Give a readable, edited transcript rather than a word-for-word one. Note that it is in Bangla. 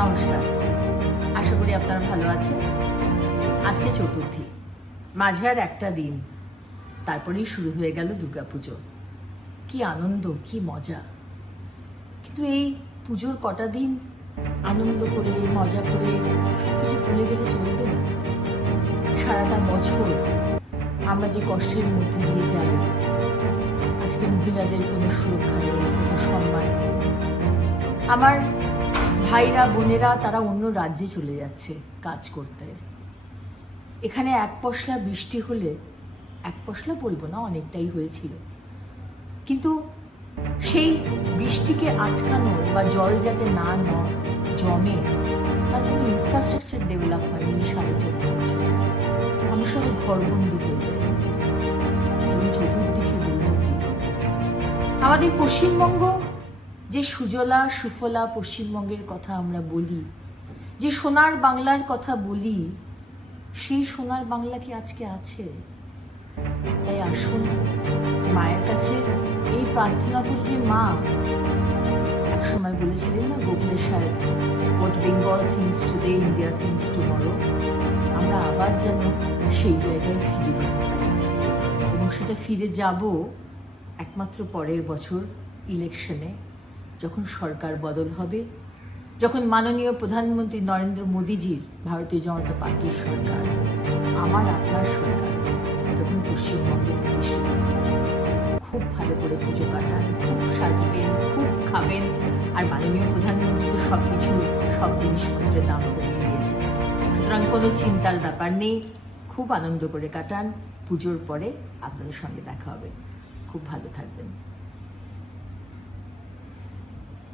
নমস্কার, আশা করি আপনারা ভালো আছেন। আজকে চতুর্থী, মাঝে আর একটা দিন, তারপরেই শুরু হয়ে গেল দুর্গাপুজো। কি আনন্দ, কি মজা! কিন্তু এই পুজোর কটা দিন আনন্দ করে মজা করে সবকিছু ভুলে গেলে চলবে না। সারাটা বছর আমরা যে কষ্টের মধ্যে দিয়ে যাই, আজকে মহিলাদের কোনো সুরক্ষা নেই, কোনো সম্মান নেই। আমার ভাইরা বোনেরা তারা অন্য রাজ্যে চলে যাচ্ছে কাজ করতে। এখানে এক পশলা বৃষ্টি হলে, এক পশলা বলবো না, অনেকটাই হয়েছিল, কিন্তু সেই বৃষ্টিকে আটকানোর বা জল যাতে না জমে তার কোনো ইনফ্রাস্ট্রাকচার ডেভেলপ হয়নি এই 4.5 বছর। আমরা সবাই ঘরবন্দি হয়ে যাই এবং চতুর্দিকে দুর্গতি। আমাদের পশ্চিমবঙ্গ, যে সুজলা সুফলা পশ্চিমবঙ্গের কথা আমরা বলি, যে সোনার বাংলার কথা বলি, সেই সোনার বাংলা কি আজকে আছে? তাই আসুন মায়ের কাছে এই প্রার্থনা করি যে মা, একসময় বলেছিলেন না গোখলে সাহেব, what Bengal things today, India things tomorrow. আমরা আবার যেন সেই জায়গায় ফিরে যেতে পারি, এবং সেটা ফিরে যাব একমাত্র পরের বছর ইলেকশনে, যখন সরকার বদল হবে, যখন মাননীয় প্রধানমন্ত্রী নরেন্দ্র মোদীজির ভারতীয় জনতা পার্টির সরকার, আমার আপনার সরকার, যখন পশ্চিমবঙ্গে প্রতিষ্ঠিত হবে। খুব ভালো করে পুজো কাটান, খুব সাজবেন, খুব খাবেন। আর মাননীয় প্রধানমন্ত্রী তো সব জিনিসপত্রের দাম কমিয়ে দিয়েছে, সুতরাং কোনো চিন্তার ব্যাপার নেই। খুব আনন্দ করে কাটান। পুজোর পরে আপনাদের সঙ্গে দেখা হবে। খুব ভালো থাকবেন।